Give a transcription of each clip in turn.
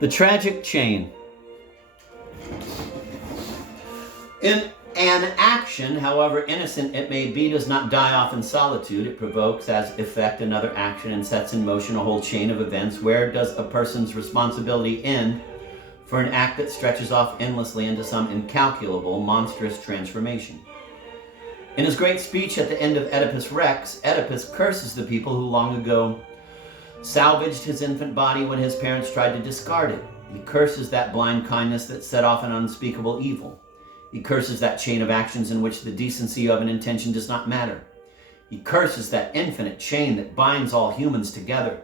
The tragic chain. In an action, however innocent it may be, does not die off in solitude. It provokes as effect another action and sets in motion a whole chain of events. Where does a person's responsibility end for an act that stretches off endlessly into some incalculable, monstrous transformation? In his great speech at the end of Oedipus Rex, Oedipus curses the people who long ago salvaged his infant body when his parents tried to discard it. He curses that blind kindness that set off an unspeakable evil. He curses that chain of actions in which the decency of an intention does not matter. He curses that infinite chain that binds all humans together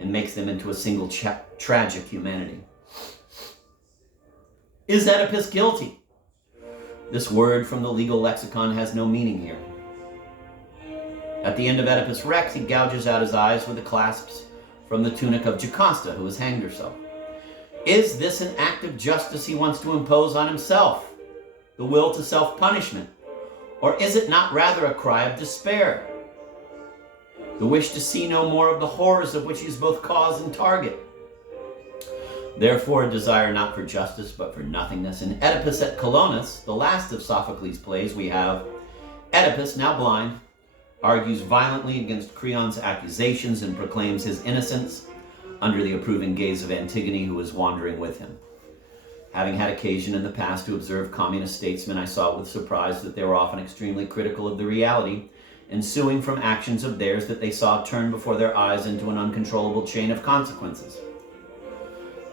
and makes them into a single tragic humanity. Is Oedipus guilty? This word from the legal lexicon has no meaning here. At the end of Oedipus Rex, he gouges out his eyes with the clasps from the tunic of Jocasta, who has hanged herself. Is this an act of justice he wants to impose on himself? The will to self-punishment? Or is it not rather a cry of despair? The wish to see no more of the horrors of which he is both cause and target? Therefore, a desire not for justice, but for nothingness. In Oedipus at Colonus, the last of Sophocles' plays, we have Oedipus, now blind, argues violently against Creon's accusations and proclaims his innocence under the approving gaze of Antigone, who is wandering with him. Having had occasion in the past to observe communist statesmen, I saw with surprise that they were often extremely critical of the reality ensuing from actions of theirs that they saw turn before their eyes into an uncontrollable chain of consequences.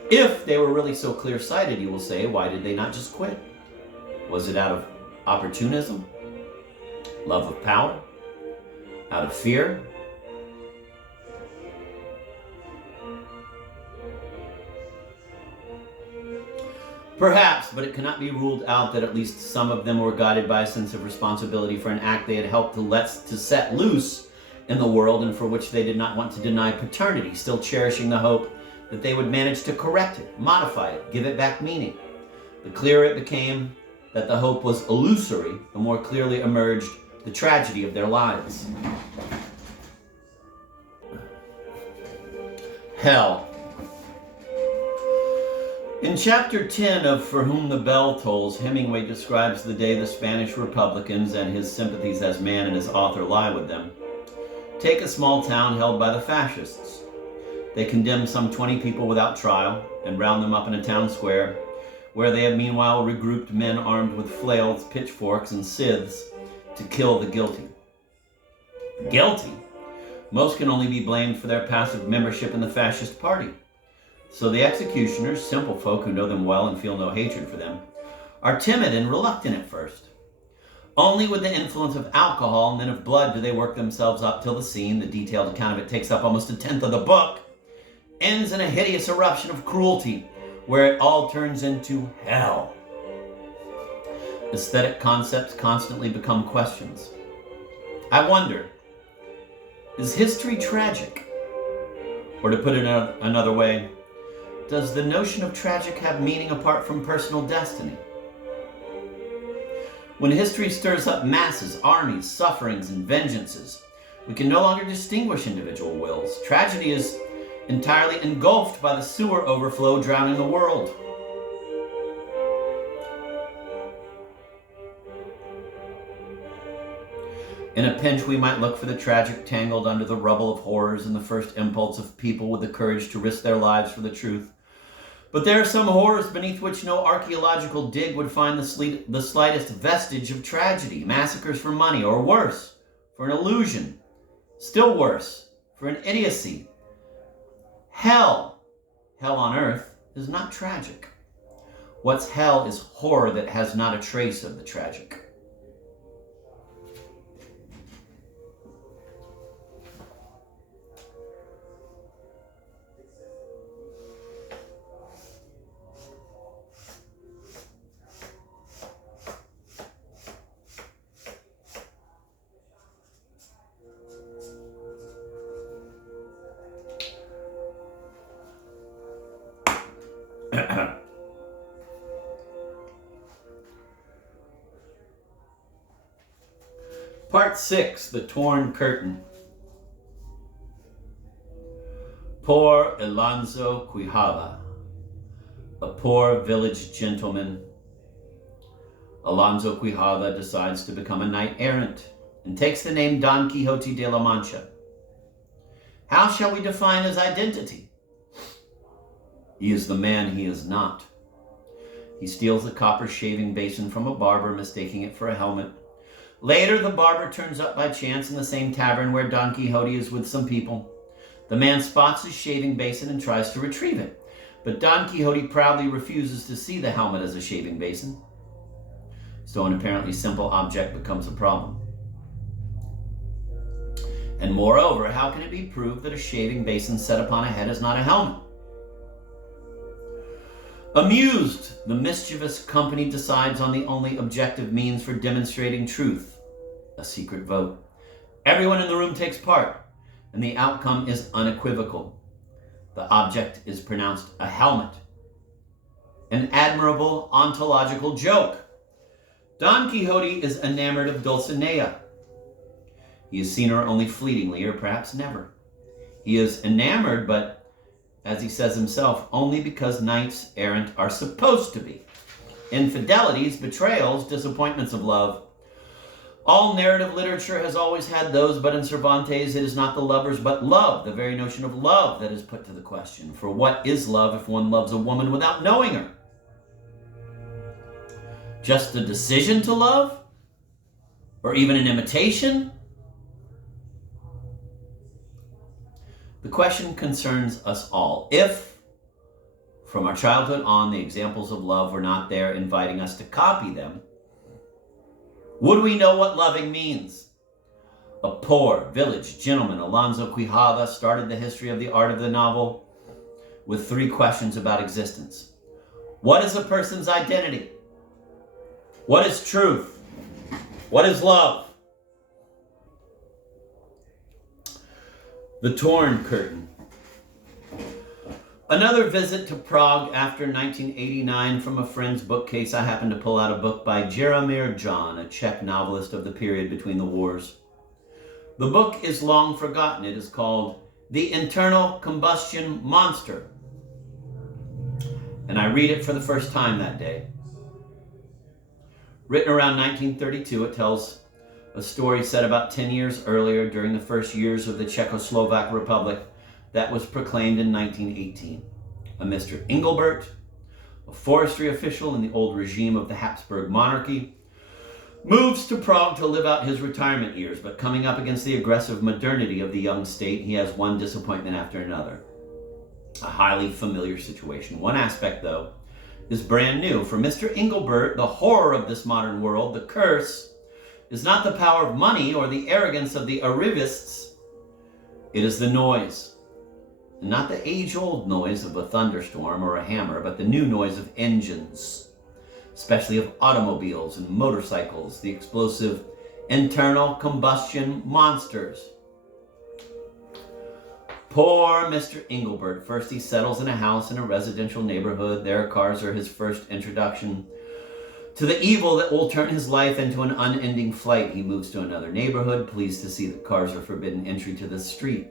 If they were really so clear-sighted, you will say, why did they not just quit? Was it out of opportunism? Love of power? Out of fear? Perhaps, but it cannot be ruled out that at least some of them were guided by a sense of responsibility for an act they had helped to set loose in the world and for which they did not want to deny paternity, still cherishing the hope that they would manage to correct it, modify it, give it back meaning. The clearer it became that the hope was illusory, the more clearly emerged the tragedy of their lives. Hell. In chapter 10 of For Whom the Bell Tolls, Hemingway describes the day the Spanish Republicans and his sympathies as man and as author lie with them. Take a small town held by the fascists. They condemn some 20 people without trial and round them up in a town square, where they have meanwhile regrouped men armed with flails, pitchforks, and scythes to kill the guilty. Guilty? Most can only be blamed for their passive membership in the fascist party. So the executioners, simple folk who know them well and feel no hatred for them, are timid and reluctant at first. Only with the influence of alcohol and then of blood do they work themselves up till the scene, the detailed account of it takes up almost a tenth of the book, ends in a hideous eruption of cruelty, where it all turns into hell. Aesthetic concepts constantly become questions. I wonder, is history tragic? Or to put it another way, does the notion of tragic have meaning apart from personal destiny? When history stirs up masses, armies, sufferings, and vengeances, we can no longer distinguish individual wills. Tragedy is entirely engulfed by the sewer overflow drowning the world. In a pinch, we might look for the tragic tangled under the rubble of horrors and the first impulse of people with the courage to risk their lives for the truth. But there are some horrors beneath which no archaeological dig would find the slightest vestige of tragedy. Massacres for money, or worse, for an illusion. Still worse, for an idiocy. Hell on earth, is not tragic. What's hell is horror that has not a trace of the tragic. Part 6, The Torn Curtain. Por Alonso Quijada. A poor village gentleman, Alonso Quijada, decides to become a knight errant and takes the name Don Quixote de la Mancha. How shall we define his identity? He is the man he is not. He steals a copper shaving basin from a barber, mistaking it for a helmet. Later, the barber turns up by chance in the same tavern where Don Quixote is with some people. The man spots his shaving basin and tries to retrieve it, but Don Quixote proudly refuses to see the helmet as a shaving basin. So an apparently simple object becomes a problem. And moreover, how can it be proved that a shaving basin set upon a head is not a helmet? Amused, the mischievous company decides on the only objective means for demonstrating truth, a secret vote. Everyone in the room takes part, and the outcome is unequivocal. The object is pronounced a helmet. An admirable ontological joke. Don Quixote is enamored of Dulcinea. He has seen her only fleetingly, or perhaps never. He is enamored, but as he says himself, only because knights errant are supposed to be. Infidelities, betrayals, disappointments of love. All narrative literature has always had those, but in Cervantes it is not the lovers but love, the very notion of love, that is put to the question. For what is love if one loves a woman without knowing her? Just the decision to love? Or even an imitation? The question concerns us all. If, from our childhood on, the examples of love were not there inviting us to copy them, would we know what loving means? A poor village gentleman, Alonso Quijada, started the history of the art of the novel with 3 questions about existence. What is a person's identity? What is truth? What is love? The Torn Curtain. Another visit to Prague after 1989 from a friend's bookcase. I happened to pull out a book by Jaromír John, a Czech novelist of the period between the wars. The book is long forgotten. It is called The Internal Combustion Monster. And I read it for the first time that day. Written around 1932, it tells a story set about 10 years earlier during the first years of the Czechoslovak Republic that was proclaimed in 1918. A Mr. Engelbert, a forestry official in the old regime of the Habsburg monarchy, moves to Prague to live out his retirement years, but coming up against the aggressive modernity of the young state, he has one disappointment after another. A highly familiar situation. One aspect, though, is brand new. For Mr. Engelbert, the horror of this modern world, the curse, is not the power of money or the arrogance of the arrivists. It is the noise. And not the age-old noise of a thunderstorm or a hammer, but the new noise of engines, especially of automobiles and motorcycles, the explosive internal combustion monsters. Poor Mr. Engelbert. First he settles in a house in a residential neighborhood. Their cars are his first introduction to the evil that will turn his life into an unending flight. He moves to another neighborhood, pleased to see that cars are forbidden entry to the street.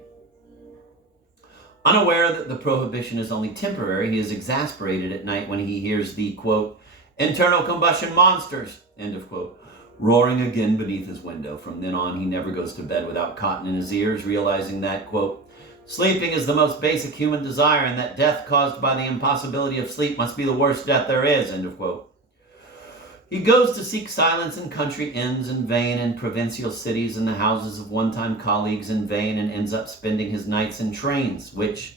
Unaware that the prohibition is only temporary, he is exasperated at night when he hears the, quote, internal combustion monsters, end of quote, roaring again beneath his window. From then on, he never goes to bed without cotton in his ears, realizing that, quote, sleeping is the most basic human desire and that death caused by the impossibility of sleep must be the worst death there is, end of quote. He goes to seek silence in country inns in vain, in provincial cities, in the houses of one-time colleagues in vain, and ends up spending his nights in trains, which,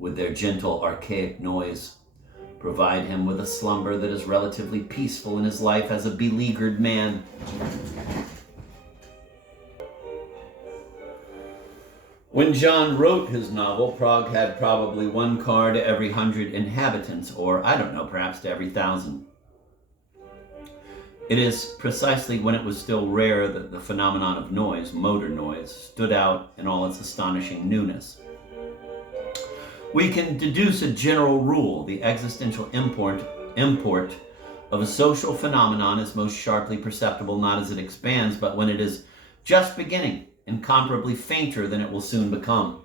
with their gentle, archaic noise, provide him with a slumber that is relatively peaceful in his life as a beleaguered man. When John wrote his novel, Prague had probably 1 car to every 100 inhabitants, or, I don't know, perhaps to every 1,000. It is precisely when it was still rare that the phenomenon of noise, motor noise, stood out in all its astonishing newness. We can deduce a general rule. The existential import of a social phenomenon is most sharply perceptible not as it expands, but when it is just beginning, incomparably fainter than it will soon become.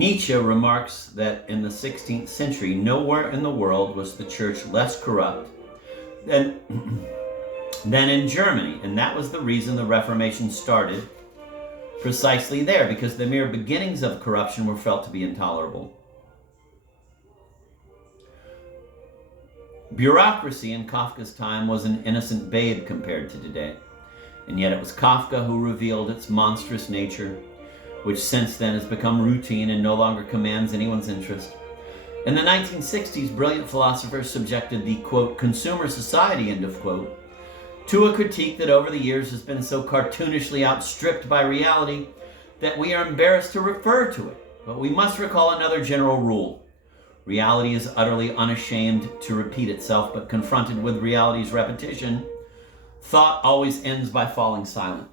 Nietzsche remarks that in the 16th century, nowhere in the world was the church less corrupt than, than in Germany, and that was the reason the Reformation started precisely there, because the mere beginnings of corruption were felt to be intolerable. Bureaucracy in Kafka's time was an innocent babe compared to today, and yet it was Kafka who revealed its monstrous nature, which since then has become routine and no longer commands anyone's interest. In the 1960s, brilliant philosophers subjected the, quote, consumer society, end of quote, to a critique that over the years has been so cartoonishly outstripped by reality that we are embarrassed to refer to it. But we must recall another general rule. Reality is utterly unashamed to repeat itself, but confronted with reality's repetition, thought always ends by falling silent.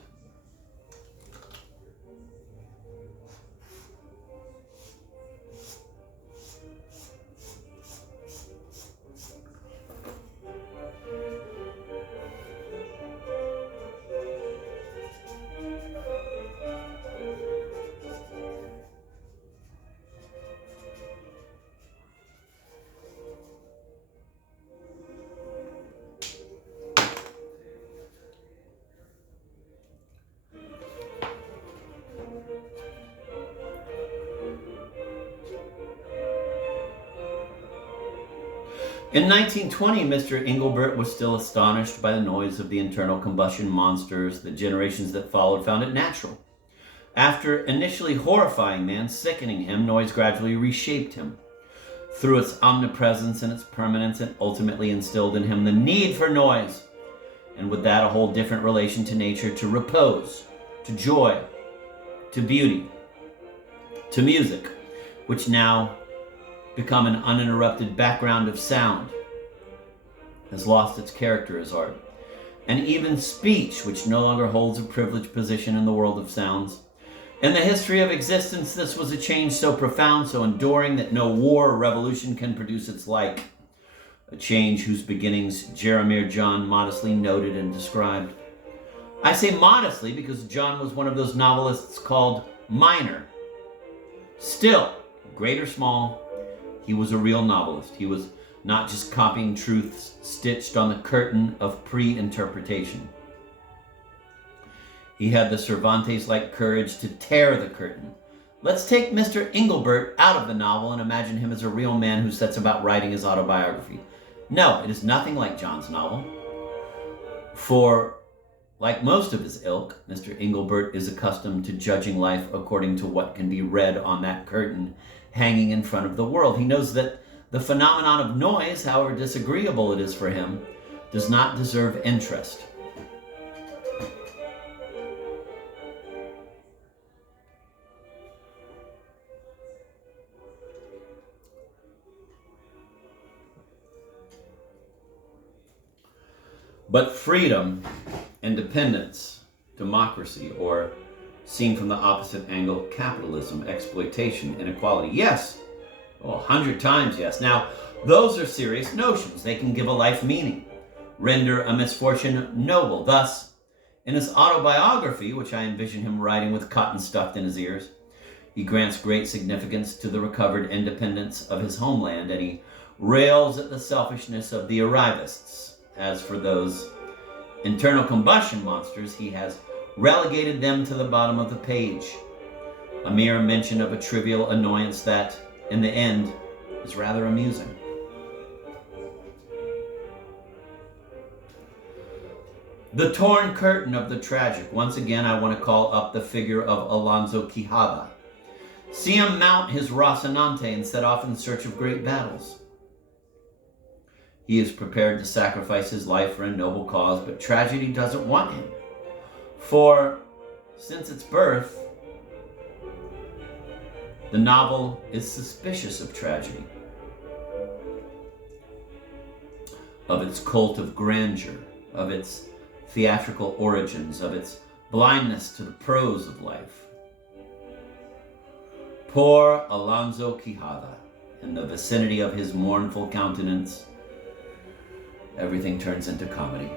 In 1920, Mr. Engelbert was still astonished by the noise of the internal combustion monsters. The generations that followed found it natural. After initially horrifying man, sickening him, noise gradually reshaped him. Through its omnipresence and its permanence, it ultimately instilled in him the need for noise, and with that a whole different relation to nature, to repose, to joy, to beauty, to music, which now become an uninterrupted background of sound, has lost its character as art. And even speech, which no longer holds a privileged position in the world of sounds. In the history of existence, this was a change so profound, so enduring, that no war or revolution can produce its like. A change whose beginnings Jeremiah John modestly noted and described. I say modestly because John was one of those novelists called minor. Still, great or small, he was a real novelist. He was not just copying truths stitched on the curtain of pre-interpretation. He had the Cervantes-like courage to tear the curtain. Let's take Mr. Engelbert out of the novel and imagine him as a real man who sets about writing his autobiography. No, it is nothing like John's novel. For, like most of his ilk, Mr. Engelbert is accustomed to judging life according to what can be read on that curtain hanging in front of the world. He knows that the phenomenon of noise, however disagreeable it is for him, does not deserve interest. But freedom, independence, democracy, or seen from the opposite angle, capitalism, exploitation, inequality. Yes. 100 times yes. Now, those are serious notions. They can give a life meaning, render a misfortune noble. Thus, in his autobiography, which I envision him writing with cotton stuffed in his ears, he grants great significance to the recovered independence of his homeland, and he rails at the selfishness of the arrivists. As for those internal combustion monsters, he has relegated them to the bottom of the page. A mere mention of a trivial annoyance that, in the end, is rather amusing. The torn curtain of the tragic. Once again, I want to call up the figure of Alonso Quijada. See him mount his Rocinante and set off in search of great battles. He is prepared to sacrifice his life for a noble cause, but tragedy doesn't want him. For, since its birth, the novel is suspicious of tragedy, of its cult of grandeur, of its theatrical origins, of its blindness to the prose of life. Poor Alonso Quijada, in the vicinity of his mournful countenance, everything turns into comedy.